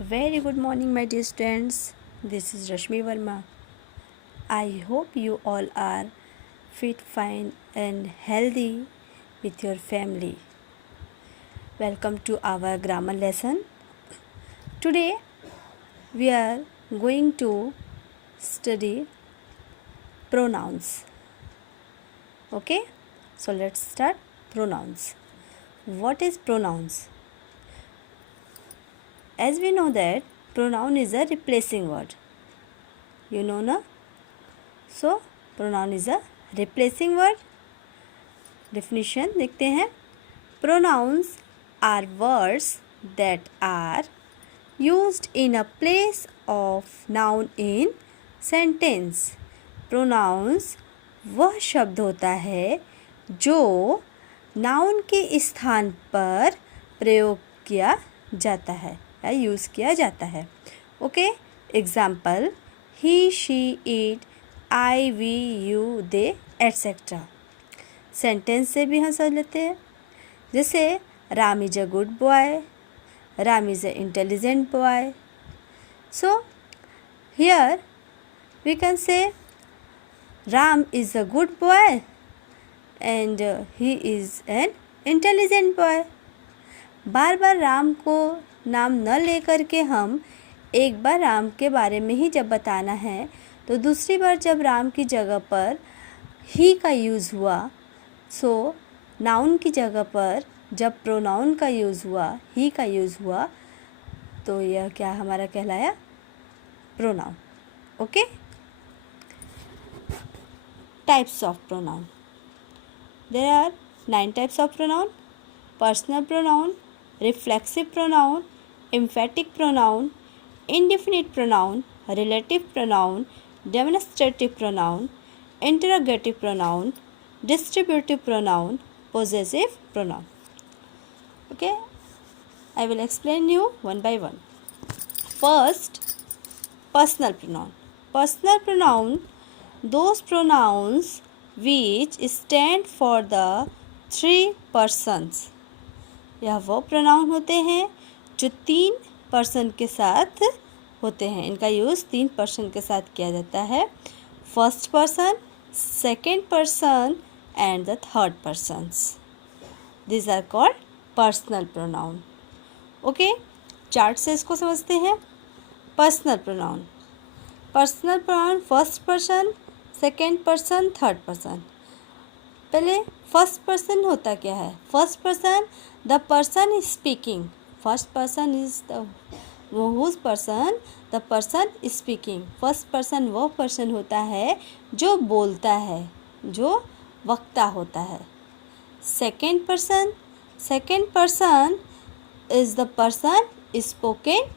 Very good morning, my dear students. This is Rashmi Verma. I hope you all are fit, fine, and healthy with your family. Welcome to our grammar lesson. Today, we are going to study pronouns. Okay? So, let's start pronouns. What is pronouns? As we know that pronoun is a replacing word. You know na? So, pronoun is a replacing word. Definition देखते हैं. Pronouns are words that are used in a place of noun in sentence. Pronouns वह शब्द होता है जो noun के स्थान पर प्रयोग किया जाता है या यूज़ किया जाता है. Okay, example he, she, it, I, we, you, they, etcetera. Sentence से भी हम समझ लेते हैं. जैसे Ram is a good boy, Ram is a intelligent boy. So here we can say Ram is a good boy and he is an intelligent boy. बार बार राम को नाम न लेकर के हम एक बार राम के बारे में ही जब बताना है तो दूसरी बार जब राम की जगह पर ही का यूज़ हुआ, सो नाउन की जगह पर जब प्रोनाउन का यूज़ हुआ, ही का यूज़ हुआ, तो यह क्या हमारा कहलाया? Pronoun. Okay. Types of pronoun. There are 9 types of pronoun. Personal pronoun, reflexive pronoun, emphatic pronoun, indefinite pronoun, relative pronoun, demonstrative pronoun, interrogative pronoun, distributive pronoun, possessive pronoun. Okay, I will explain you one by one. First, personal pronoun. Personal pronoun, those pronouns which stand for the 3 persons. यह वो pronoun होते हैं जो 3 person के साथ होते हैं. इनका यूज़ 3 पर्सन के साथ किया जाता है. First person, second person and the third persons. This are called personal pronoun. Okay, chart से इसको समझते हैं. Personal pronoun. Personal pronoun first person, second person, third person. पहले फर्स्ट पर्सन होता क्या है? First person, the person is speaking. First person is the whose person, the person is speaking. First person वो person होता है जो बोलता है, जो वक्ता होता है. Second person, second person is the person spoken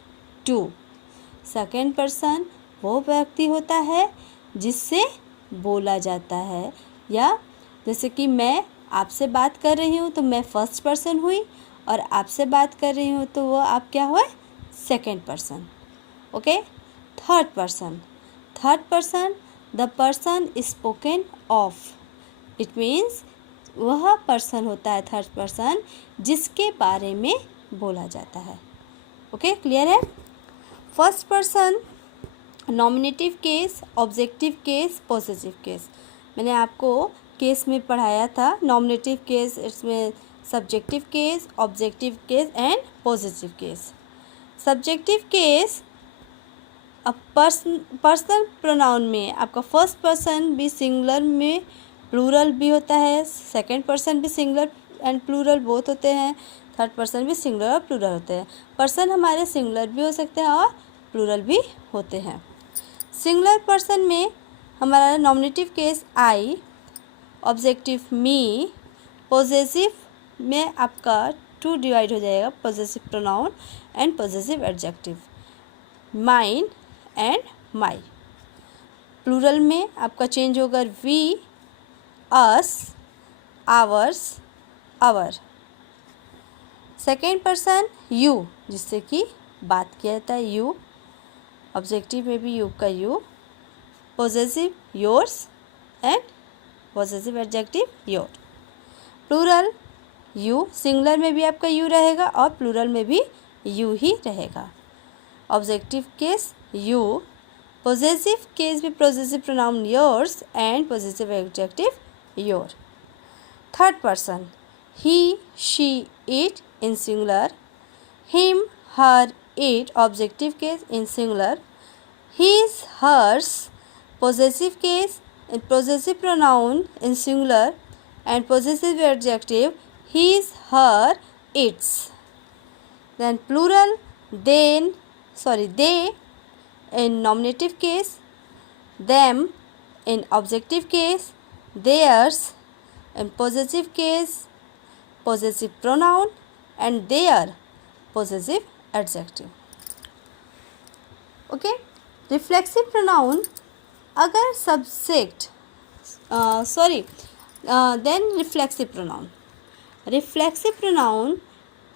to. Second person वो व्यक्ति होता है जिससे बोला जाता है. या जैसे कि मैं आपसे बात कर रही हूँ तो मैं फर्स्ट पर्सन हुई, और आपसे बात कर रही हूँ तो वो आप क्या हुआ? Second person. Okay. Third person. Third person, the person spoken of. It means वह पर्सन होता है थर्ड पर्सन जिसके बारे में बोला जाता है. ओके, क्लियर है? First person nominative case, objective case, possessive case. मैंने आपको केस में पढ़ाया था. नॉमिनेटिव केस, इसमें subjective case, objective case and positive case. Subjective case, अब पर्सनल प्रोनाउन में आपका फर्स्ट पर्सन भी सिंगुलर में प्लूरल भी होता है, सेकंड पर्सन भी सिंगुलर एंड प्लूरल बोथ होते हैं, थर्ड पर्सन भी सिंगुलर और प्लूरल होते हैं. पर्सन हमारे सिंगुलर भी हो सकते हैं और प्लूरल भी होते हैं. सिंगुलर पर्सन में हमारा nominative case I, objective me, possessive में आपका 2 डिवाइड हो जाएगा, possessive pronoun and possessive adjective, mine and my. Plural में आपका चेंज होगा we, us, ours, our. Second person you, जिससे कि बात किया जाता है, यू. ऑब्जेक्टिव में भी यू का you. Possessive yours and possessive adjective your. Plural you, singular में भी आपका यू रहेगा और प्लूरल में भी यू ही रहेगा. Objective case you, possessive case में possessive pronoun yours and possessive adjective your. Third person he, she, it in singular, him, her, it objective case in singular, his, hers possessive case possessive pronoun in singular and possessive adjective his, her, its. Then plural they in nominative case, them in objective case, theirs in possessive case possessive pronoun and their possessive adjective. Okay reflexive pronoun अगर subject then reflexive pronoun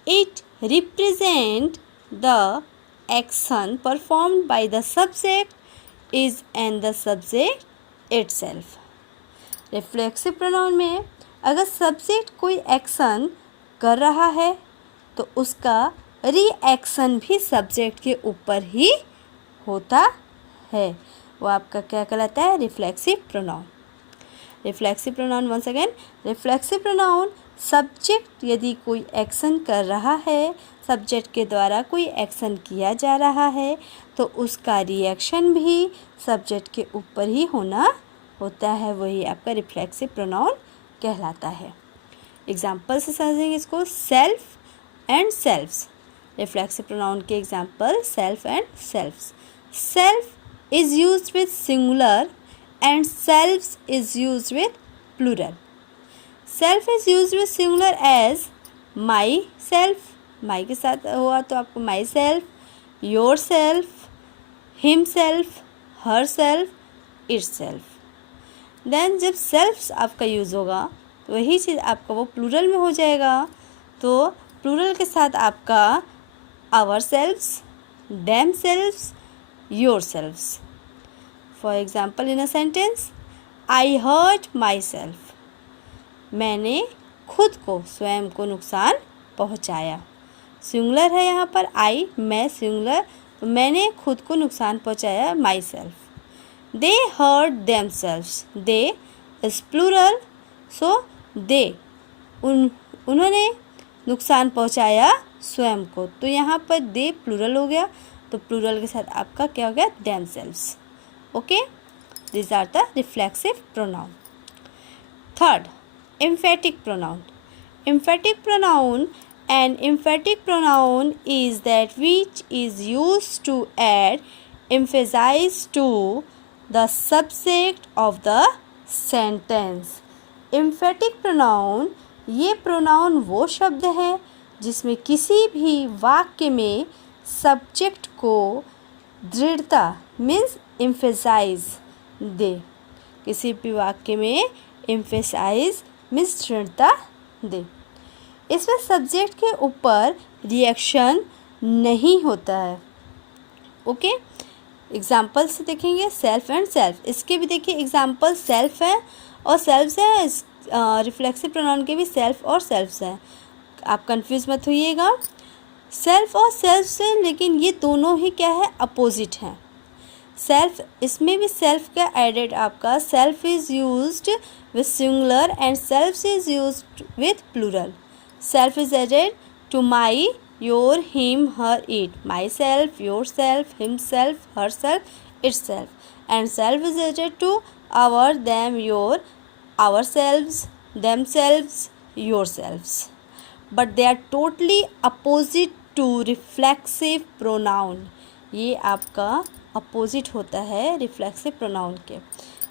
it represent the action performed by the subject is and the subject itself. Reflexive pronoun में अगर subject कोई action कर रहा है तो उसका reaction भी सब्जेक्ट के ऊपर ही होता है, वो आपका क्या कहलाता है? Reflexive pronoun. Reflexive pronoun once again, reflexive pronoun subject यदि कोई एक्शन कर रहा है, सब्जेक्ट के द्वारा कोई एक्शन किया जा रहा है तो उसका रिएक्शन भी सब्जेक्ट के ऊपर ही होना होता है, वही आपका रिफ्लेक्सिव प्रोनाउन कहलाता है. एग्जाम्पल से समझेंगे इसको. Self and selfs. Reflexive pronoun के example self and selfs. Self is used with singular and selfs is used with plural. Self is used with singular as myself, my के साथ हुआ तो आपको myself, yourself, himself, herself, itself. Then जब selfs आपका use होगा तो वही चीज़ आपका वो प्लूरल में हो जाएगा, तो प्लूरल के साथ आपका ourselves, themselves, yourselves. For example in a sentence, I hurt myself. मैंने खुद को, स्वयं को नुकसान पहुंचाया. सिंगुलर है यहाँ पर आई, मैं सिंगुलर, तो मैंने खुद को नुकसान पहुंचाया myself. They hurt themselves. They is plural, so they उन्होंने नुकसान पहुंचाया स्वयं को, तो यहाँ पर दे प्लूरल हो गया, तो प्लूरल के साथ आपका क्या हो गया? Themselves. Okay, this are the reflexive pronoun. Third, emphatic pronoun. Emphatic pronoun, an emphatic pronoun is that which is used to add emphasis to the subject of the sentence. Emphatic pronoun, ये pronoun वो शब्द है जिसमें किसी भी वाक्य में subject को दृढ़ता मीन्स emphasize दे. किसी भी वाक्य में emphasize मीन्स दृढ़ता दे. इसमें सब्जेक्ट के ऊपर रिएक्शन नहीं होता है. ओके, एग्जाम्पल से देखेंगे. सेल्फ एंड सेल्फ, इसके भी देखिए एग्जाम्पल सेल्फ है और सेल्फ्स है. रिफ्लेक्सिव प्रोनाउन के भी सेल्फ और सेल्फ्स हैं, आप कंफ्यूज मत होइएगा. सेल्फ और सेल्फ से, लेकिन ये दोनों ही क्या है? अपोजिट हैं. सेल्फ, इसमें भी सेल्फ का एडेड आपका self is used with singular and self is used with plural. Self is added to my, your, him, her, it. Myself, yourself, himself, herself, itself. And self is added to our, them, your, ourselves, themselves, yourselves. But they are totally opposite to reflexive pronoun. ये आपका opposite होता है reflexive pronoun के.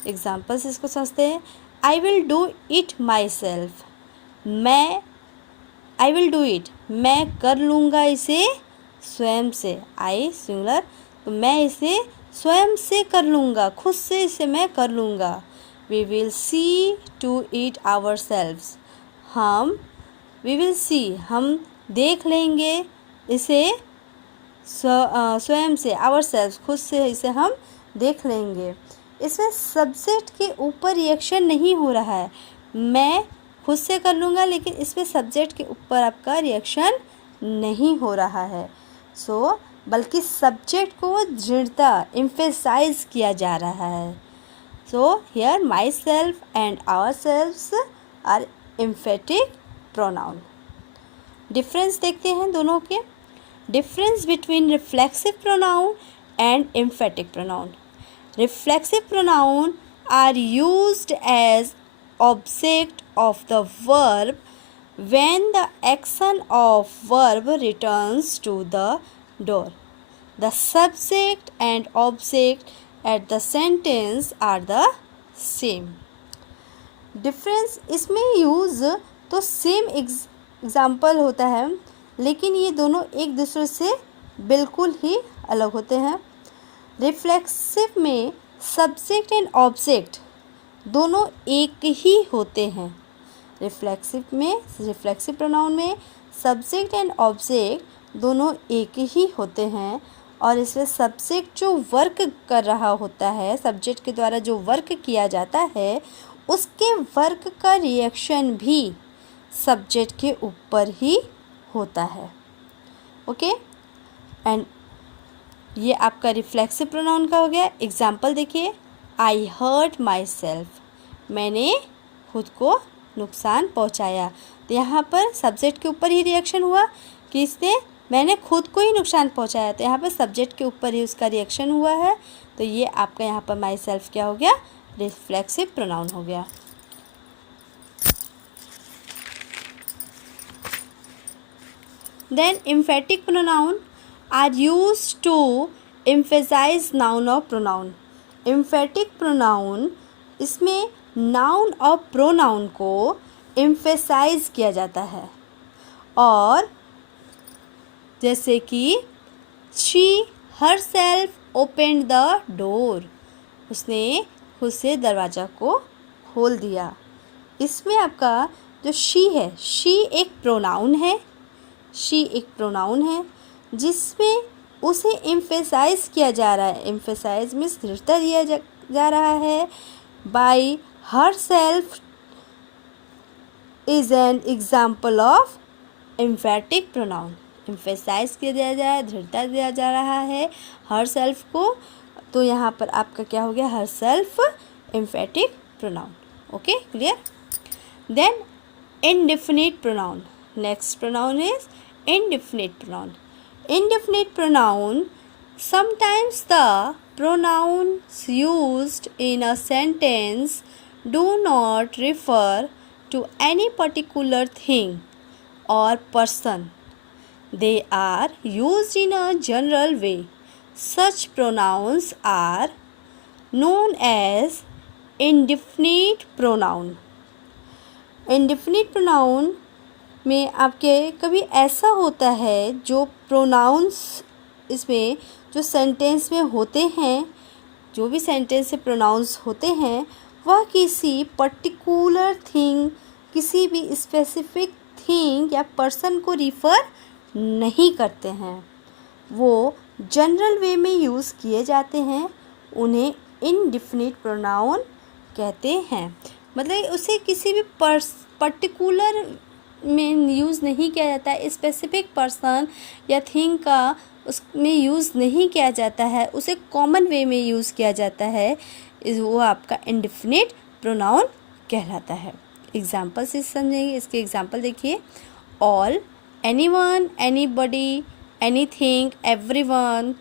Examples इसको समझते हैं. I will do it myself. I will do it, मैं कर लूँगा इसे स्वयं से. I सिंगुलर, तो मैं इसे स्वयं से कर लूँगा, खुद से इसे मैं कर लूँगा. We will see to it ourselves. we will see, हम देख लेंगे इसे स्वयं से. ourselves, खुद से इसे हम देख लेंगे. इसमें सब्जेक्ट के ऊपर रिएक्शन नहीं हो रहा है. मैं खुद से कर लूँगा, लेकिन इसमें सब्जेक्ट के ऊपर आपका रिएक्शन नहीं हो रहा है. सो बल्कि सब्जेक्ट को दृढ़ता एम्फेसाइज किया जा रहा है। So here myself and ourselves are emphatic pronoun. Difference देखते हैं दोनों के। Difference between reflexive pronoun and emphatic pronoun. Reflexive pronoun are used as object of the verb when the action of verb returns to the door. The subject and object at the sentence are the same. Difference इसमें use तो same example होता है, लेकिन ये दोनों एक दूसरे से बिल्कुल ही अलग होते हैं। रिफ्लेक्सिव में सब्जेक्ट एंड ऑब्जेक्ट दोनों एक ही होते हैं। रिफ्लेक्सिव प्रोनाउन में सब्जेक्ट एंड ऑब्जेक्ट दोनों एक ही होते हैं, और इसमें सब्जेक्ट जो वर्क कर रहा होता है, सब्जेक्ट के द्वारा जो वर्क किया जाता है, उसके वर्क का रिएक्शन भी सब्जेक्ट के ऊपर ही होता है। ओके, एंड ये आपका रिफ्लेक्सिव प्रोनाउन का हो गया। एग्जाम्पल देखिए, आई हर्ट माई सेल्फ, मैंने खुद को नुकसान पहुंचाया। तो यहाँ पर सब्जेक्ट के ऊपर ही रिएक्शन हुआ कि इसने मैंने खुद को ही नुकसान पहुंचाया, तो यहाँ पर सब्जेक्ट के ऊपर ही उसका रिएक्शन हुआ है। तो ये आपका यहाँ पर माई सेल्फ क्या हो गया, रिफ्लेक्सिव प्रोनाउन हो गया। Then emphatic pronoun are used to emphasize noun or pronoun. Emphatic pronoun इसमें noun और pronoun को emphasize किया जाता है, और जैसे कि she herself opened the door, उसने खुद से दरवाज़ा को खोल दिया। इसमें आपका जो she है, she एक pronoun है, she एक pronoun है जिसमें उसे एम्फेसाइज किया जा रहा है। एम्फेसाइज मीन्स दृढ़ता दिया जा रहा है। By herself is an example of emphatic pronoun. Emphasize किया जा रहा है, दृढ़ता दिया जा रहा है हर सेल्फ को, तो यहाँ पर आपका क्या हो गया, herself emphatic pronoun. Okay, clear. Then indefinite pronoun. Next pronoun is indefinite pronoun. Indefinite pronoun, sometimes the pronouns used in a sentence do not refer to any particular thing or person. They are used in a general way. Such pronouns are known as indefinite pronoun. Indefinite pronoun में आपके कभी ऐसा होता है जो pronounce इसमें जो sentence में होते हैं, जो भी सेंटेंस से प्रोनाउंस होते हैं, वह किसी पर्टिकुलर थिंग, किसी भी स्पेसिफिक थिंग या पर्सन को रिफ़र नहीं करते हैं, वो जनरल वे में यूज़ किए जाते हैं, उन्हें इनडिफिनिट प्रोनाउन कहते हैं। मतलब उसे किसी भी पर्टिकुलर में यूज़ नहीं किया जाता है, स्पेसिफिक पर्सन या थिंग का उसमें यूज़ नहीं किया जाता है, उसे कॉमन वे में यूज़ किया जाता है, वो आपका इंडेफिनिट प्रोनाउन कहलाता है। एग्जाम्पल से समझेंगे, इसके एग्जाम्पल देखिए, all, anyone, anybody, anything, everyone,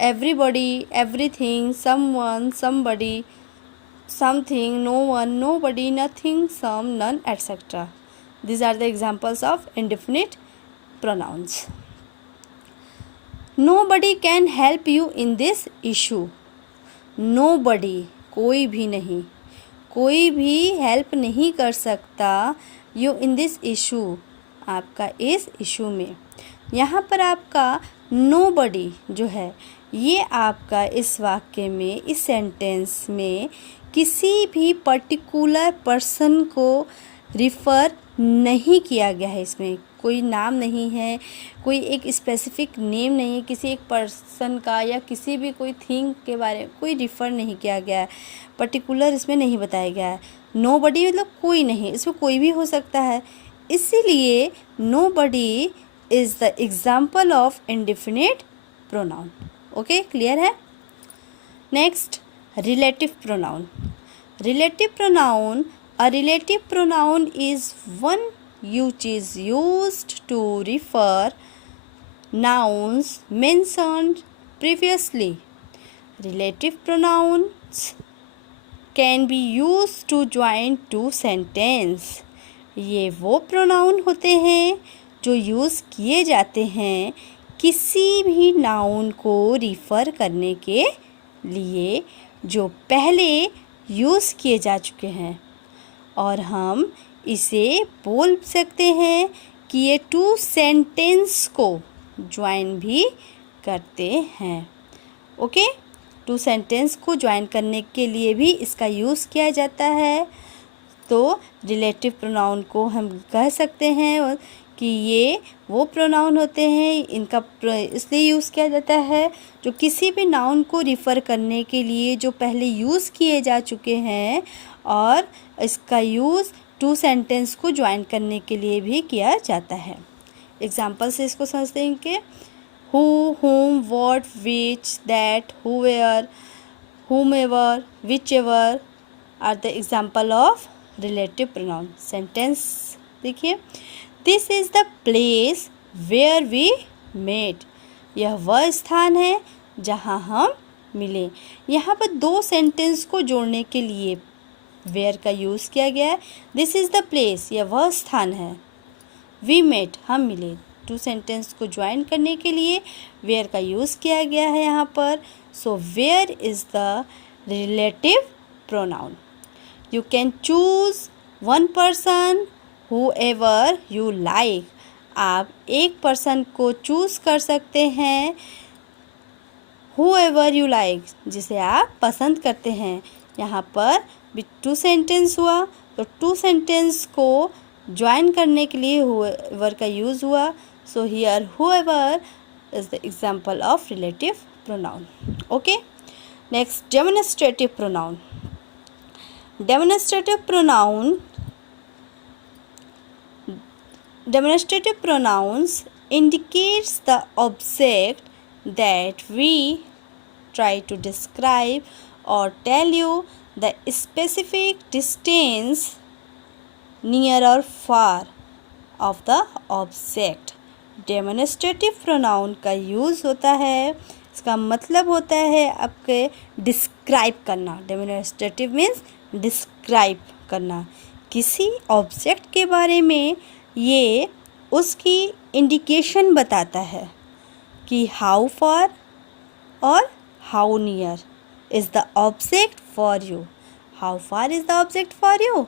everybody, everything, someone, somebody, something, no one, nobody, nothing, some, none, etcetera. These are the examples of indefinite pronouns. Nobody can help you in this issue. Nobody, कोई भी नहीं, कोई भी help नहीं कर सकता you in this issue, आपका इस इशू में। यहाँ पर आपका nobody जो है, ये आपका इस वाक्य में, इस सेंटेंस में किसी भी पर्टिकुलर पर्सन को रिफ़र नहीं किया गया है। इसमें कोई नाम नहीं है, कोई एक स्पेसिफिक नेम नहीं है किसी एक पर्सन का, या किसी भी कोई थिंग के बारे में कोई रिफ़र नहीं किया गया है, पर्टिकुलर इसमें नहीं बताया गया है। नोबडी मतलब कोई नहीं, इसमें कोई भी हो सकता है, इसीलिए nobody is the example of indefinite pronoun. Okay, clear है. Next, relative pronoun. Relative pronoun, a relative pronoun is one which is used to refer nouns mentioned previously. Relative pronouns can be used to join two sentences. ये वो pronoun होते हैं जो use किए जाते हैं किसी भी नाउन को रिफ़र करने के लिए जो पहले यूज़ किए जा चुके हैं, और हम इसे बोल सकते हैं कि ये टू सेंटेंस को ज्वाइन भी करते हैं. ओके, टू सेंटेंस को ज्वाइन करने के लिए भी इसका यूज़ किया जाता है. तो रिलेटिव प्रोनाउन को हम कह सकते हैं कि ये वो प्रोनाउन होते हैं, इनका इसलिए यूज़ किया जाता है जो किसी भी नाउन को रिफ़र करने के लिए जो पहले यूज़ किए जा चुके हैं, और इसका यूज़ टू सेंटेंस को ज्वाइन करने के लिए भी किया जाता है. एग्जाम्पल से इसको समझते हैं कि who, whom, what, which, that, whoever, whomever, whichever are the example of relative pronoun. Sentence देखिए, this is the place where we met. यह वह स्थान है जहाँ हम मिले. यहाँ पर दो सेंटेंस को जोड़ने के लिए वेयर का यूज़ किया गया है. दिस इज़ द प्लेस, यह वह स्थान है. वी मेट, हम मिले. टू सेंटेंस को ज्वाइन करने के लिए वेयर का यूज़ किया गया है यहाँ पर. So where is the relative pronoun. You can choose one person whoever you like. आप एक पर्सन को चूज़ कर सकते हैं whoever you like, जिसे आप पसंद करते हैं. यहाँ पर भी टू सेंटेंस हुआ, तो टू सेंटेंस को ज्वाइन करने के लिए whoever का यूज़ हुआ. So here whoever is the example of relative pronoun. Okay, next, demonstrative pronoun. Demonstrative pronouns indicates the object that we try to describe or tell you the specific distance near or far of the object. Demonstrative pronoun का use होता है, इसका मतलब होता है आपके describe करना. Demonstrative means describe करना. किसी ऑब्जेक्ट के बारे में ये उसकी इंडिकेशन बताता है कि हाउ फार और how near is the object for you. How far is the object for you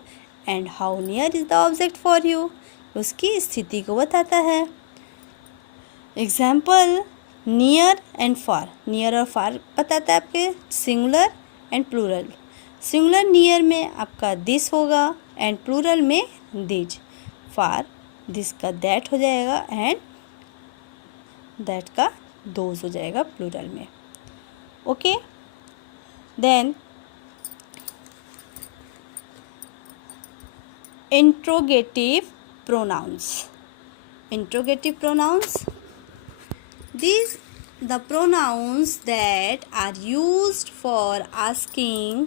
and how near is the object for you. उसकी स्थिति को बताता है. Example, near and far. Near और फार बताता है आपके singular and plural. Singular near में आपका दिस होगा एंड प्लूरल में दिज. फार दिस का दैट हो जाएगा एंड दैट का दोज हो जाएगा प्लूरल में. Okay, then interrogative pronouns. Interrogative pronouns, these the pronouns that are used for asking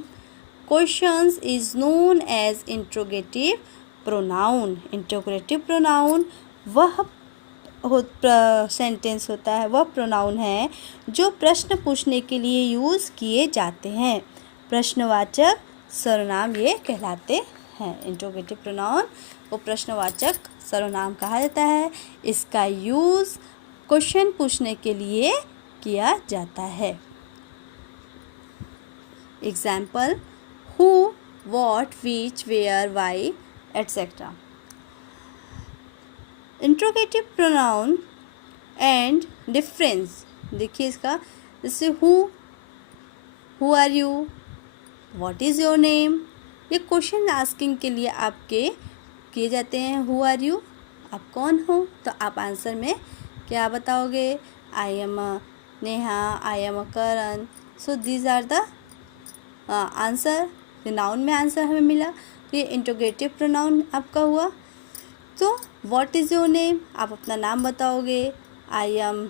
questions is known as interrogative pronoun. interrogative pronoun वह सेंटेंस होता है, वह प्रोनाउन है जो प्रश्न पूछने के लिए यूज़ किए जाते हैं. प्रश्नवाचक सर्वनाम ये कहलाते हैं. इंट्रोगेटिव प्रोनाउन को प्रश्नवाचक सर्वनाम कहा जाता है. इसका यूज़ क्वेश्चन पूछने के लिए किया जाता है. Example, who, what, which, where, why, etcetera. Interrogative pronoun and difference देखिए इसका. जैसे who are you, what is your name. ये क्वेश्चन आस्किंग के लिए आपके किए जाते हैं. हु आर यू, आप कौन हो, तो आप आंसर में क्या बताओगे? I am Neha, I am Karan. So these are the answer. Noun में आंसर हमें मिला, तो ये इंट्रोगेटिव प्रोनाउन आपका हुआ. तो व्हाट इज़ योर नेम, आप अपना नाम बताओगे। आई एम,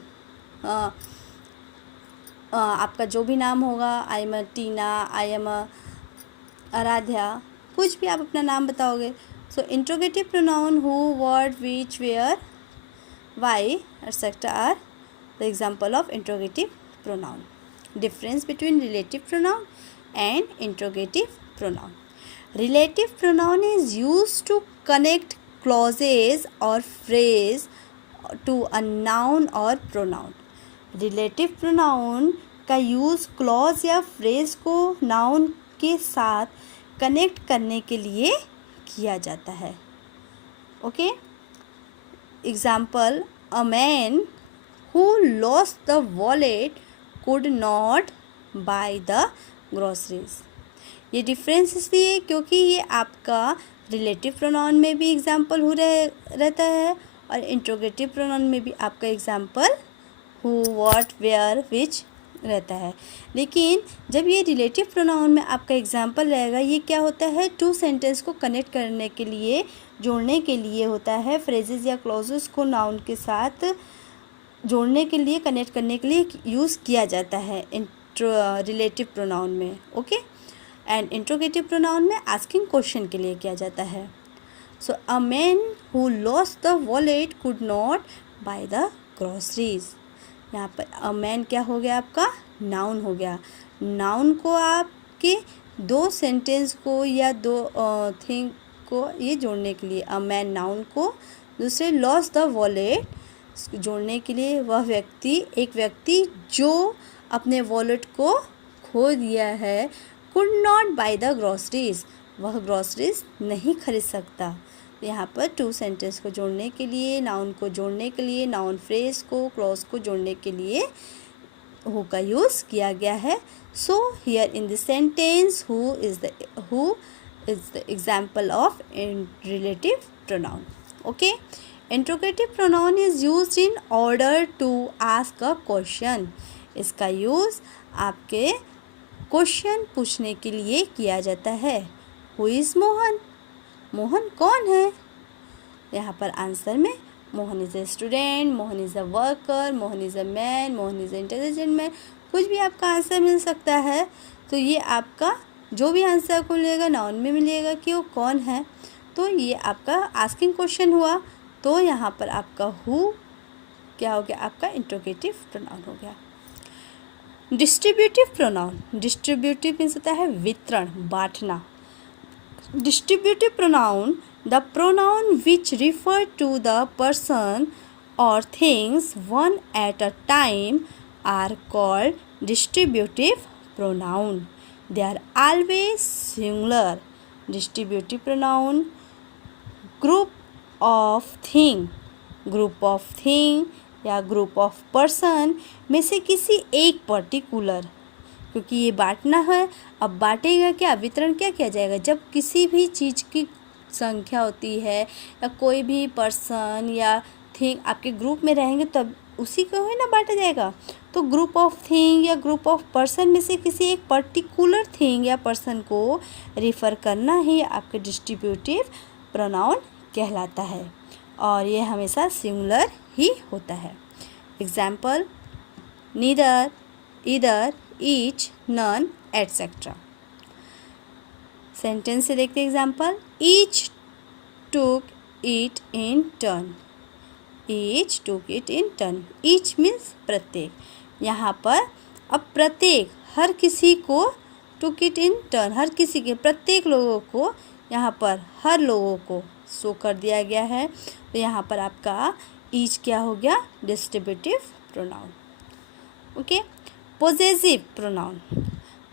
आपका जो भी नाम होगा, I am Tina, I am Aaradhya, कुछ भी आप अपना नाम बताओगे। So interrogative pronoun who, what, which, where, why etcetera are the example of interrogative pronoun. Difference between relative pronoun and interrogative pronoun. Relative pronoun is used to connect clauses or phrase to a noun or pronoun. Relative pronoun का use clause या phrase को noun के साथ connect करने के लिए किया जाता है। Okay, example, a man who lost the wallet could not buy the groceries. ये डिफरेंस इसलिए क्योंकि ये आपका रिलेटिव प्रोनाउन में भी एग्जाम्पल हु रहता है और इंट्रोगेटिव प्रोनाउन में भी आपका एग्जाम्पल हु, व्हाट, वेयर, विच रहता है। लेकिन जब ये रिलेटिव प्रोनाउन में आपका एग्जाम्पल रहेगा, ये क्या होता है, टू सेंटेंस को कनेक्ट करने के लिए, जोड़ने के लिए होता है। फ्रेजेस या क्लॉजेस को नाउन के साथ जोड़ने के लिए, कनेक्ट करने के लिए यूज़ किया जाता है रिलेटिव प्रोनाउन में। ओके, एंड इंट्रोगेटिव प्रोनाउन में आस्किंग क्वेश्चन के लिए किया जाता है। So a man who lost the wallet could not buy the groceries. यहाँ पर अ मैन क्या हो गया, आपका नाउन हो गया। नाउन को आपके दो सेंटेंस को या दो थिंग को ये जोड़ने के लिए, अ मैन नाउन को, दूसरे लॉस्ट द वॉलेट जोड़ने के लिए, वह व्यक्ति, एक व्यक्ति जो अपने वॉलेट को खो दिया है, could not buy the groceries, वह ग्रोसरीज नहीं खरीद सकता। यहाँ पर टू सेंटेंस को जोड़ने के लिए, नाउन को जोड़ने के लिए, नाउन फ्रेज को, क्लॉज को जोड़ने के लिए हु का यूज़ किया गया है। So here in the sentence who is the example of relative pronoun. Okay, interrogative pronoun is used in order to ask a question. इसका यूज़ आपके क्वेश्चन पूछने के लिए किया जाता है। हु इज़ मोहन, मोहन कौन है। यहाँ पर आंसर में Mohan is a student, Mohan is a worker, Mohan is a man, Mohan is a intelligent man, कुछ भी आपका आंसर मिल सकता है। तो ये आपका जो भी आंसर को मिलेगा नाउन में मिलेगा कि वो कौन है। तो ये आपका आस्किंग क्वेश्चन हुआ। तो यहाँ पर आपका हु क्या हो गया, आपका इंट्रोगेटिव प्रोनाउन हो गया। डिस्ट्रीब्यूटिव प्रोनाउन, डिस्ट्रीब्यूटिव मीन्स होता है वितरण, बांटना। Distributive pronoun, the pronoun which refer to the person और things one at a time are called distributive pronoun. They are always singular. Distributive pronoun, group of thing या group of person में से किसी एक पर्टिकुलर, क्योंकि ये बांटना है। अब बांटेगा क्या, वितरण क्या किया जाएगा, जब किसी भी चीज़ की संख्या होती है या कोई भी पर्सन या थिंग आपके ग्रुप में रहेंगे तब उसी को है ना बांटा जाएगा। तो ग्रुप ऑफ थिंग या ग्रुप ऑफ पर्सन में से किसी एक पर्टिकुलर थिंग या पर्सन को रिफ़र करना ही आपके डिस्ट्रीब्यूटिव प्रोनाउन कहलाता है और ये हमेशा सिंगुलर ही होता है। Example, neither, either, each, none etcetera. Sentence से देखते example, each took it in turn. Each took it in turn. Each means प्रत्येक। यहाँ पर अब प्रत्येक, हर किसी को, टुक इट इन टर्न, हर किसी के, प्रत्येक लोगों को, यहाँ पर हर लोगों को शो कर दिया गया है। तो यहाँ पर आपका ईच क्या हो गया, distributive pronoun. Okay, possessive pronoun.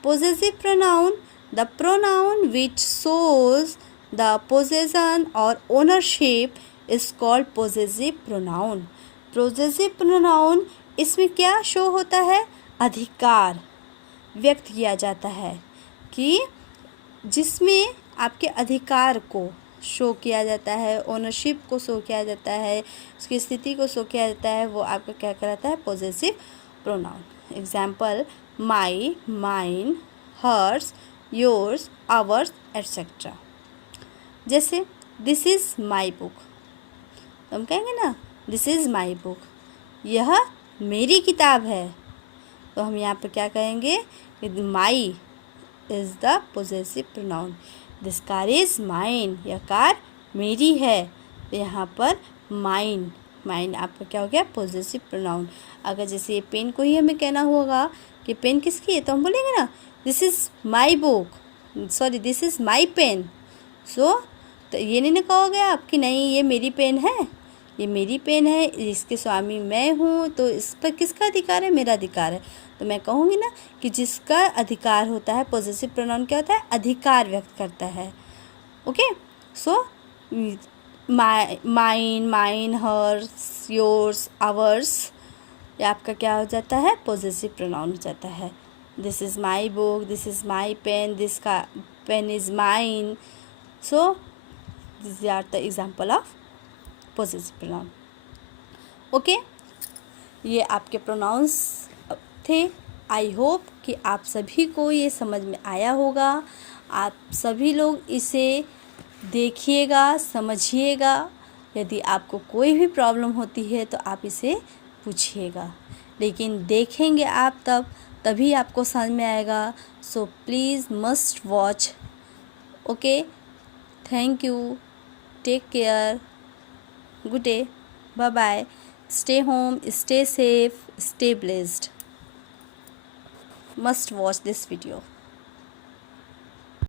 Possessive pronoun, the pronoun which shows the possession और ownership is called possessive pronoun. Possessive pronoun, इसमें क्या शो होता है, अधिकार व्यक्त किया जाता है कि जिसमें आपके अधिकार को शो किया जाता है, ओनरशिप को शो किया जाता है, उसकी स्थिति को शो किया जाता है, वो आपका क्या कहलाता है, possessive pronoun. Example, my, mine, hers, yours, ours etcetera. जैसे दिस इज़ माई बुक, तो हम कहेंगे ना दिस इज़ माई बुक, यह मेरी किताब है। तो हम यहाँ पर क्या कहेंगे कि my is the possessive pronoun. This car is mine, यह कार मेरी है। तो यहाँ पर माइन, माइन आपका क्या हो गया पोजेसिव प्रोनाउन। अगर जैसे ये पेन को ही हमें कहना होगा कि पेन किसकी है, तो हम बोलेंगे ना this is my book, sorry this is my pen. So तो ये नहीं ना कहोगे आप कि नहीं ये मेरी पेन है, ये मेरी पेन है, इसके स्वामी मैं हूँ, तो इस पर किसका अधिकार है, मेरा अधिकार है। तो मैं कहूँगी ना कि जिसका अधिकार होता है, पॉजिटिव प्रोनाउन क्या होता है, अधिकार व्यक्त करता है। Okay, so mine, mine, hers, yours, ours, ये आपका क्या हो जाता है, पॉजिटिव प्रोनाउन हो जाता है। This is my book, this is my pen, this का pen is mine. So this are the example of positive pronoun. Okay, ये आपके प्रोनाउंस थे। आई होप कि आप सभी को ये समझ में आया होगा। आप सभी लोग इसे देखिएगा, समझिएगा। यदि आपको कोई भी प्रॉब्लम होती है तो आप इसे पूछिएगा, लेकिन देखेंगे आप तभी आपको समझ में आएगा। So please must watch. Okay, thank you, take care, good day, bye bye, stay home, stay safe, stay blessed. Must watch this video.